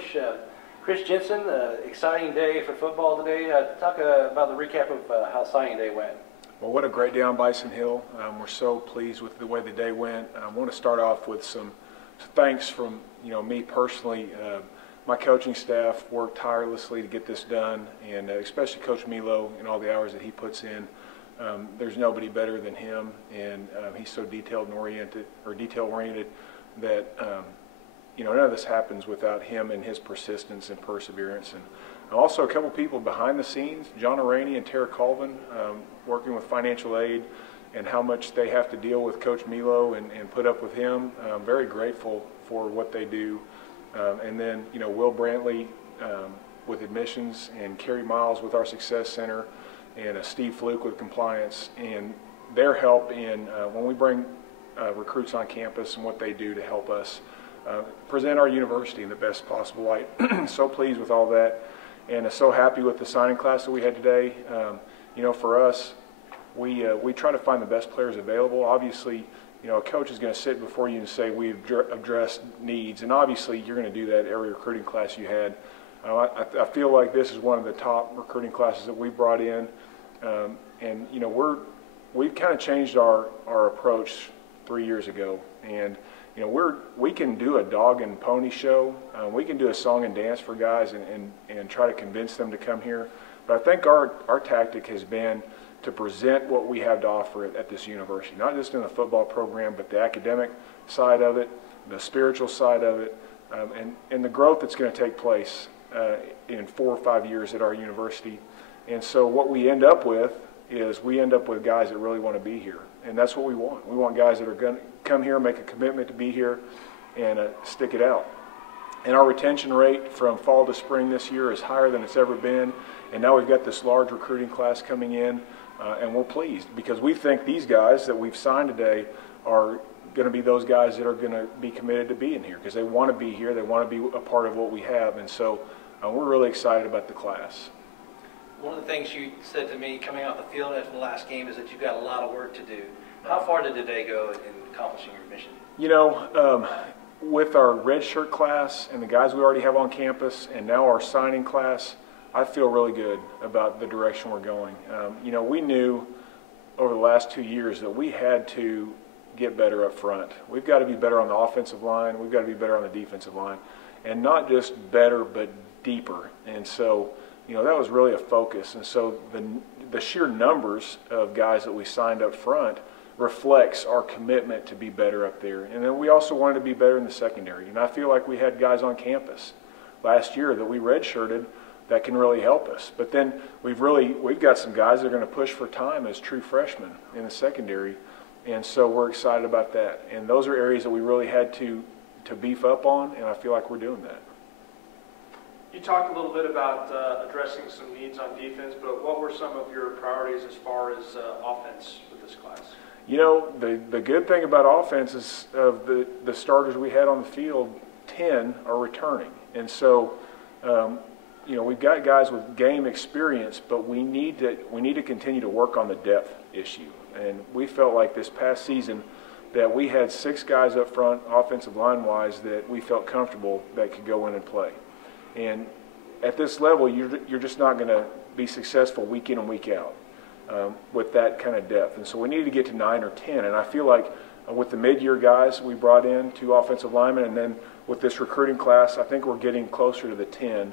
Coach Chris Jensen, exciting day for football today. Talk about the recap of how signing day went. Well, what a great day on Bison Hill. We're so pleased with the way the day went. I want to start off with some thanks from me personally. My coaching staff worked tirelessly to get this done, and especially Coach Milo and all the hours that he puts in. There's nobody better than him, and he's so detail oriented that none of this happens without him and his persistence and perseverance. And also a couple people behind the scenes, John Araney and Tara Colvin, working with financial aid, and how much they have to deal with Coach Milo and put up with him. I'm very grateful for what they do. And then Will Brantley with admissions, and Kerry Miles with our Success Center, and Steve Fluke with compliance, and their help in when we bring recruits on campus and what they do to help us present our university in the best possible light. So pleased with all that, and so happy with the signing class that we had today. For us, we try to find the best players available. Obviously, a coach is going to sit before you and say we've addressed needs, and obviously you're going to do that every recruiting class you had. I feel like this is one of the top recruiting classes that we brought in, and we've kind of changed our approach 3 years ago, and we can do a dog and pony show. We can do a song and dance for guys and try to convince them to come here. But I think our tactic has been to present what we have to offer at this university, not just in the football program, but the academic side of it, the spiritual side of it, and the growth that's going to take place in 4 or 5 years at our university. And so what we end up with is guys that really want to be here, and that's what we want. We want guys that are going to come here, make a commitment to be here, and stick it out. And our retention rate from fall to spring this year is higher than it's ever been, and now we've got this large recruiting class coming in, and we're pleased because we think these guys that we've signed today are going to be those guys that are going to be committed to being here because they want to be here, they want to be a part of what we have, and so we're really excited about the class. One of the things you said to me coming out the field after the last game is that you've got a lot of work to do. How far did today go in accomplishing your mission? With our redshirt class and the guys we already have on campus and now our signing class, I feel really good about the direction we're going. We knew over the last 2 years that we had to get better up front. We've got to be better on the offensive line. We've got to be better on the defensive line. And not just better, but deeper. And so, that was really a focus. And so the sheer numbers of guys that we signed up front reflects our commitment to be better up there. And then we also wanted to be better in the secondary. And I feel like we had guys on campus last year that we redshirted that can really help us. But then we've got some guys that are going to push for time as true freshmen in the secondary. And so we're excited about that. And those are areas that we really had to beef up on, and I feel like we're doing that. You talked a little bit about addressing some needs on defense, but what were some of your priorities as far as offense with this class? The good thing about offense is of the starters we had on the field, 10 are returning. And so, we've got guys with game experience, but we need to continue to work on the depth issue. And we felt like this past season that we had 6 guys up front, offensive line-wise, that we felt comfortable that could go in and play. And at this level, you're just not going to be successful week in and week out with that kind of depth. And so we need to get to 9 or 10. And I feel like with the mid-year guys we brought in, 2 offensive linemen, and then with this recruiting class, I think we're getting closer to the 10.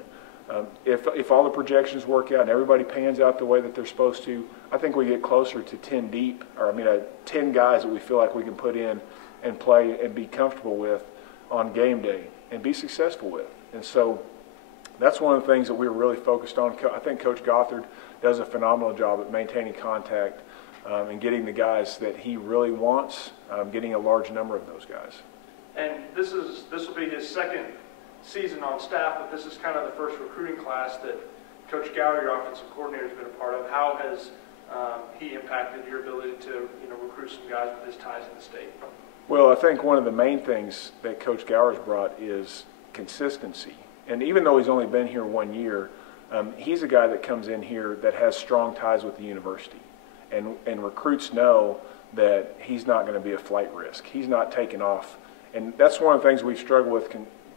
If all the projections work out and everybody pans out the way that they're supposed to, I think we get closer to 10 deep, 10 guys that we feel like we can put in and play and be comfortable with on game day and be successful with. And so that's one of the things that we were really focused on. I think Coach Gothard does a phenomenal job at maintaining contact and getting the guys that he really wants, getting a large number of those guys. And this will be his second season on staff, but this is kind of the first recruiting class that Coach Gower, your offensive coordinator, has been a part of. How has he impacted your ability to recruit some guys with his ties in the state? Well, I think one of the main things that Coach Gower's brought is consistency. And even though he's only been here 1 year, he's a guy that comes in here that has strong ties with the university. And recruits know that he's not going to be a flight risk. He's not taking off. And that's one of the things we've struggled with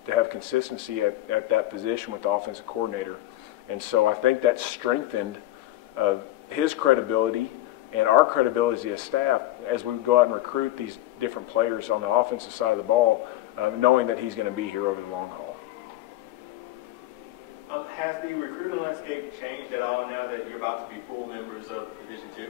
to have consistency at that position with the offensive coordinator. And so I think that strengthened his credibility and our credibility as staff as we go out and recruit these different players on the offensive side of the ball, knowing that he's going to be here over the long haul. Has the recruiting landscape changed at all now that you're about to be full members of Division II?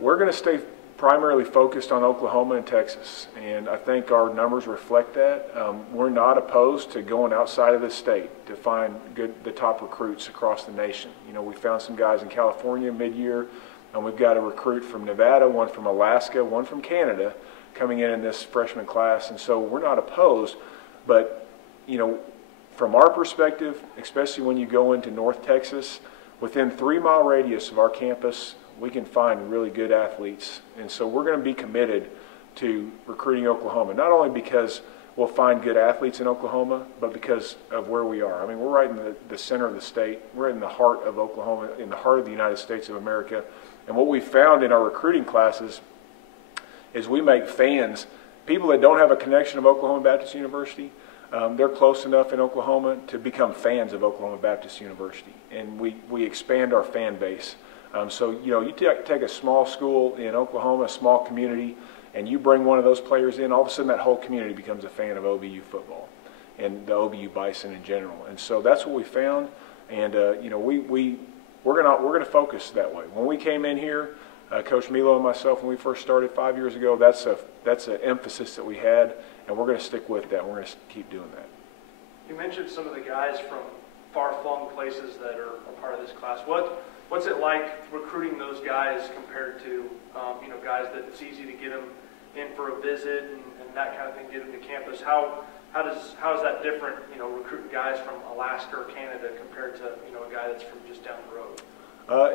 We're going to stay primarily focused on Oklahoma and Texas, and I think our numbers reflect that. We're not opposed to going outside of the state to find the top recruits across the nation. You know, we found some guys in California mid-year, and we've got a recruit from Nevada, one from Alaska, one from Canada coming in this freshman class, and so we're not opposed, but, you know, from our perspective, especially when you go into North Texas, within 3-mile radius of our campus, we can find really good athletes. And so we're going to be committed to recruiting Oklahoma, not only because we'll find good athletes in Oklahoma, but because of where we are. I mean, we're right in the center of the state. We're in the heart of Oklahoma, in the heart of the United States of America. And what we found in our recruiting classes is we make fans, people that don't have a connection of Oklahoma Baptist University, they're close enough in Oklahoma to become fans of Oklahoma Baptist University. And we expand our fan base. So, you know, you take a small school in Oklahoma, a small community, and you bring one of those players in, all of a sudden that whole community becomes a fan of OBU football and the OBU Bison in general. And so that's what we found. And, you know, we're gonna focus that way. When we came in here, Coach Milo and myself, when we first started 5 years ago, that's an emphasis that we had, and we're going to stick with that. We're going to keep doing that. You mentioned some of the guys from far-flung places that are a part of this class. What's it like recruiting those guys compared to you know, guys that it's easy to get them in for a visit and that kind of thing, get them to campus? How is that different? You know, recruiting guys from Alaska or Canada compared to, you know, a guy that's from just down the road.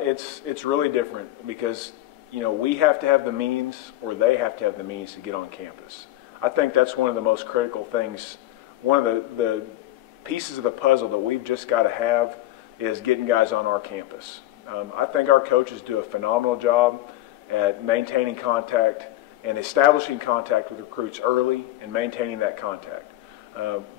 It's really different because, you know, we have to have the means, or they have to have the means to get on campus. I think that's one of the most critical things. One of the pieces of the puzzle that we've just got to have is getting guys on our campus. I think our coaches do a phenomenal job at maintaining contact and establishing contact with recruits early and maintaining that contact.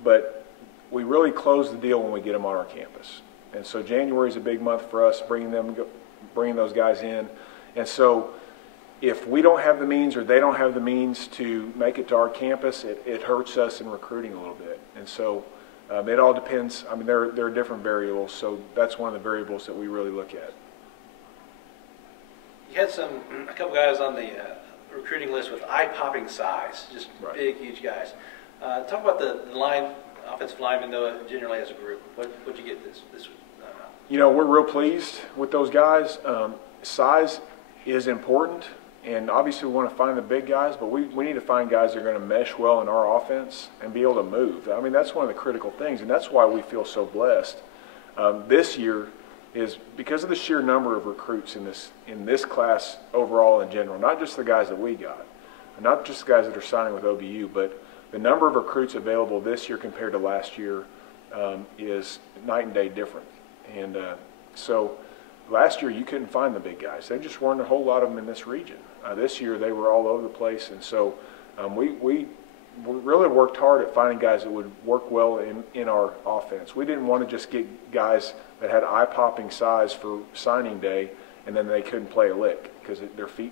But we really close the deal when we get them on our campus. And so January is a big month for us, bringing those guys in. And so if we don't have the means or they don't have the means to make it to our campus, it hurts us in recruiting a little bit. And so it all depends. I mean, there are different variables, so that's one of the variables that we really look at. You had a couple guys on the recruiting list with eye-popping size, just right. Big, huge guys. Talk about the offensive linemen, though, generally as a group. What'd you get this week? You know, we're real pleased with those guys. Size is important, and obviously we want to find the big guys, but we need to find guys that are going to mesh well in our offense and be able to move. I mean, that's one of the critical things, and that's why we feel so blessed. This year is because of the sheer number of recruits in this class overall in general, not just the guys that we got, not just the guys that are signing with OBU, but the number of recruits available this year compared to last year is night and day different. And so last year you couldn't find the big guys. There just weren't a whole lot of them in this region. This year they were all over the place, and so we really worked hard at finding guys that would work well in our offense. We didn't want to just get guys that had eye-popping size for signing day and then they couldn't play a lick because their feet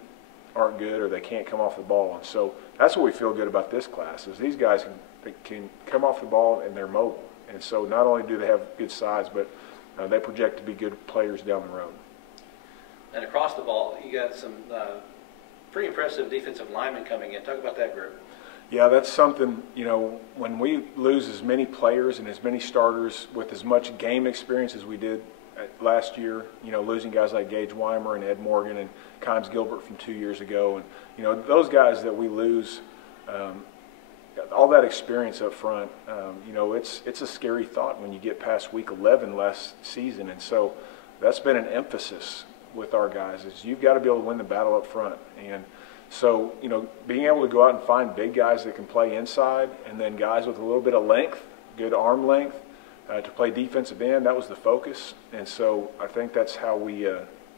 aren't good or they can't come off the ball. And so that's what we feel good about this class is these guys can come off the ball and they're mobile. And so not only do they have good size, but they project to be good players down the road. And across the ball, you got some pretty impressive defensive linemen coming in. Talk about that group. Yeah, that's something, you know, when we lose as many players and as many starters with as much game experience as we did last year, you know, losing guys like Gage Weimer and Ed Morgan and Kimes Gilbert from 2 years ago. And, you know, those guys that we lose, all that experience up front, you know, it's a scary thought when you get past week 11 last season. And so that's been an emphasis with our guys is you've got to be able to win the battle up front. And so, you know, being able to go out and find big guys that can play inside and then guys with a little bit of length, good arm length, to play defensive end, that was the focus. And so I think that's how we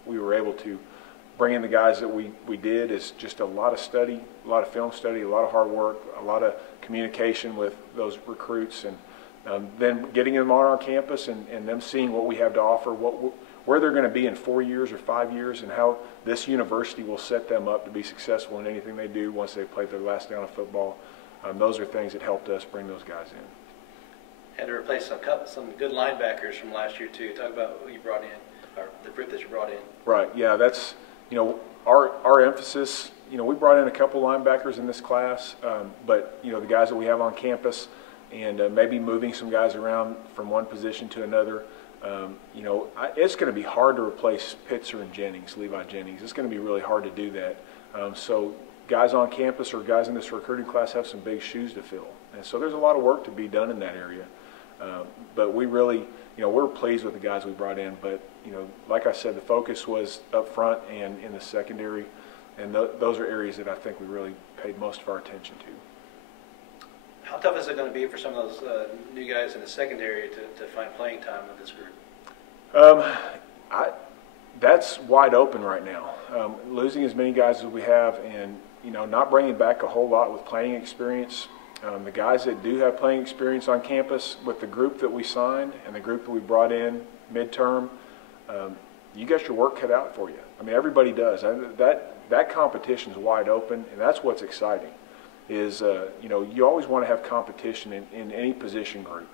were able to bringing the guys that we did is just a lot of study, a lot of film study, a lot of hard work, a lot of communication with those recruits, and then getting them on our campus and them seeing what we have to offer, where they're going to be in 4 years or 5 years, and how this university will set them up to be successful in anything they do once they've played their last down of football. Those are things that helped us bring those guys in. Had to replace some good linebackers from last year too. Talk about who you brought in, or the group that you brought in. Right. Yeah. That's our emphasis. We brought in a couple linebackers in this class, but the guys that we have on campus, and maybe moving some guys around from one position to another. It's going to be hard to replace Pitzer and Jennings, Levi Jennings. It's going to be really hard to do that. So guys on campus or guys in this recruiting class have some big shoes to fill. And so there's a lot of work to be done in that area. But we really, we're pleased with the guys we brought in. But, like I said, the focus was up front and in the secondary. And those are areas that I think we really paid most of our attention to. How tough is it going to be for some of those new guys in the secondary to find playing time with this group? That's wide open right now. Losing as many guys as we have, and not bringing back a whole lot with playing experience. The guys that do have playing experience on campus, with the group that we signed and the group that we brought in midterm, you got your work cut out for you. I mean, everybody does. That competition is wide open, and that's what's exciting. Is you always want to have competition in any position group.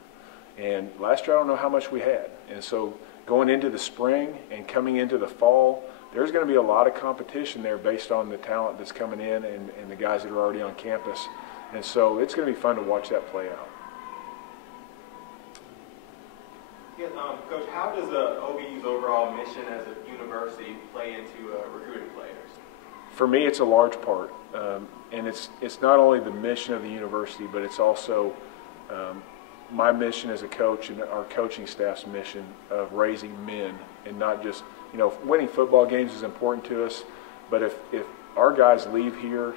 And last year I don't know how much we had. And so going into the spring and coming into the fall, there's going to be a lot of competition there based on the talent that's coming in and the guys that are already on campus. And so it's going to be fun to watch that play out. Yeah, Coach, how does OBU's overall mission as a university play into recruiting players? For me, it's a large part. And it's not only the mission of the university, but it's also my mission as a coach and our coaching staff's mission of raising men, and not just, winning football games is important to us, but if our guys leave here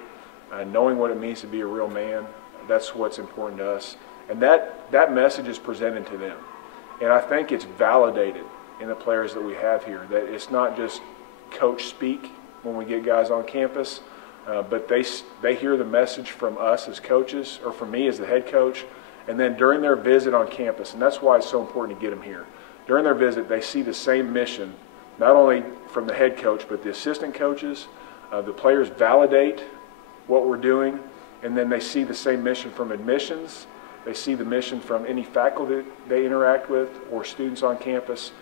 knowing what it means to be a real man, that's what's important to us. And that message is presented to them. And I think it's validated in the players that we have here, that it's not just coach speak when we get guys on campus, but they hear the message from us as coaches, or from me as the head coach, and then during their visit on campus, and that's why it's so important to get them here. During their visit, they see the same mission, not only from the head coach, but the assistant coaches. The players validate what we're doing, and then they see the same mission from admissions. They see the mission from any faculty they interact with or students on campus.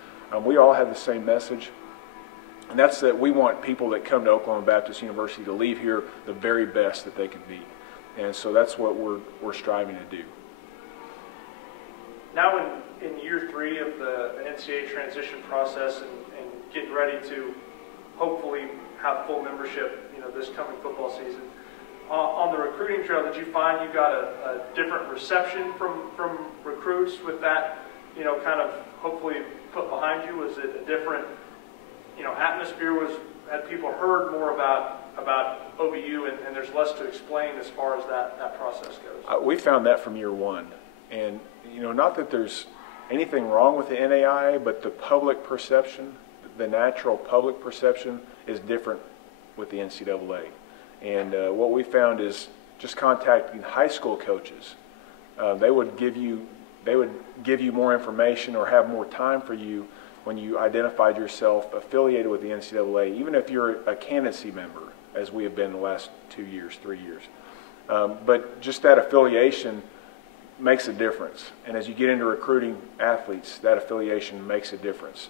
We all have the same message. And that's that we want people that come to Oklahoma Baptist University to leave here the very best that they can be. And so that's what we're striving to do. Now in year 3 of the NCAA transition process and getting ready to hopefully have full membership, this coming football season, on the recruiting trail, did you find you got a different reception from recruits with that, kind of hopefully put behind you? Was it a different atmosphere? Had people heard more about OBU and there's less to explain as far as that process goes? We found that from year 1. And, not that there's anything wrong with the NAIA, but the public perception, the natural public perception is different with the NCAA. And what we found is just contacting high school coaches. They would give you more information or have more time for you when you identified yourself affiliated with the NCAA, even if you're a candidacy member, as we have been the last 2 years, 3 years. But just that affiliation makes a difference. And as you get into recruiting athletes, that affiliation makes a difference.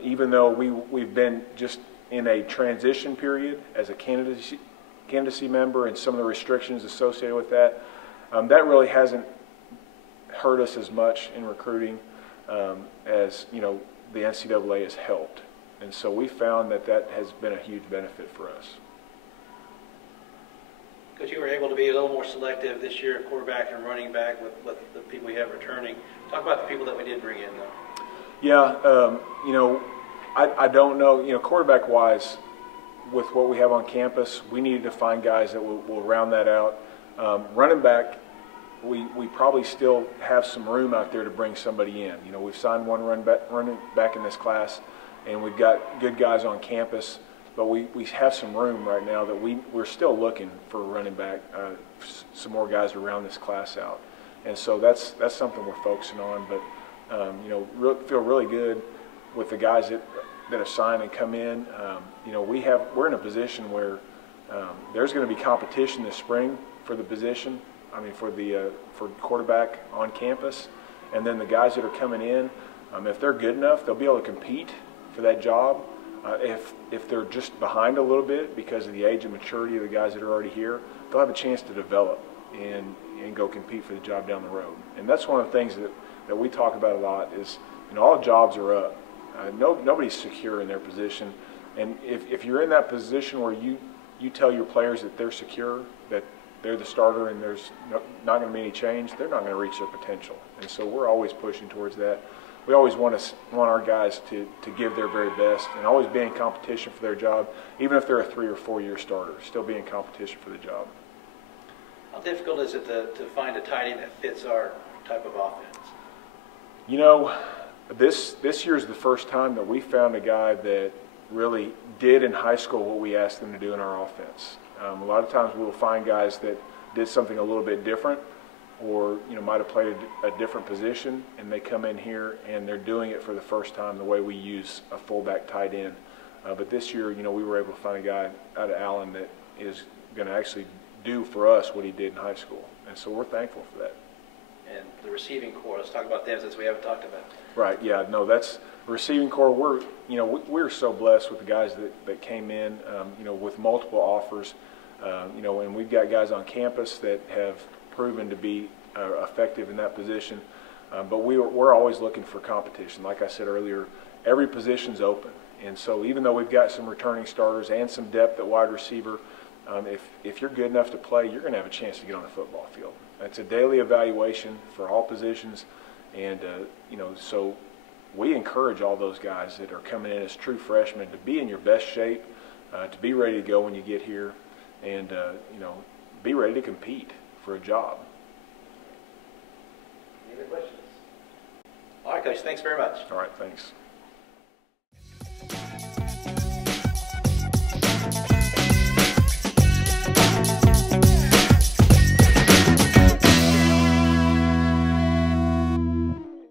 Even though we've been just in a transition period as a candidacy member and some of the restrictions associated with that, that really hasn't hurt us as much in recruiting as the NCAA has helped. And so we found that has been a huge benefit for us. Coach, you were able to be a little more selective this year at quarterback and running back with the people we have returning. Talk about the people that we did bring in, though. Yeah, I don't know, quarterback-wise, with what we have on campus, we needed to find guys that will round that out. Running back, we probably still have some room out there to bring somebody in. We've signed one running back in this class, and we've got good guys on campus. but we have some room right now that we're still looking for a running back, some more guys to round this class out. And so that's something we're focusing on. But feel really good with the guys that have signed and come in. We're in a position where there's going to be competition this spring for the position. I mean, for quarterback on campus, and then the guys that are coming in, if they're good enough, they'll be able to compete for that job. If they're just behind a little bit because of the age and maturity of the guys that are already here, they'll have a chance to develop and go compete for the job down the road. And that's one of the things that we talk about a lot is, all jobs are up. Nobody's secure in their position. And if you're in that position where you tell your players that they're secure, that they're the starter and there's not going to be any change, they're not going to reach their potential. And so we're always pushing towards that. We always want our guys to give their very best and always be in competition for their job, even if they're a 3 or 4 year starter, still be in competition for the job. How difficult is it to find a tight end that fits our type of offense? This year is the first time that we found a guy that really did in high school what we asked them to do in our offense. A lot of times we'll find guys that did something a little bit different, or might have played a different position, and they come in here and they're doing it for the first time the way we use a fullback tight end. But this year, we were able to find a guy out of Allen that is going to actually do for us what he did in high school, and so we're thankful for that. And the receiving core, let's talk about them since we haven't talked about. Right. Yeah. No. That's receiving core. We're so blessed with the guys that came in, with multiple offers, and we've got guys on campus that have proven to be effective in that position. But we're always looking for competition. Like I said earlier, every position's open, and so even though we've got some returning starters and some depth at wide receiver, if you're good enough to play, you're going to have a chance to get on the football field. It's a daily evaluation for all positions, and so we encourage all those guys that are coming in as true freshmen to be in your best shape, to be ready to go when you get here, and be ready to compete for a job. Any other questions? All right, Coach. Thanks very much. All right. Thanks.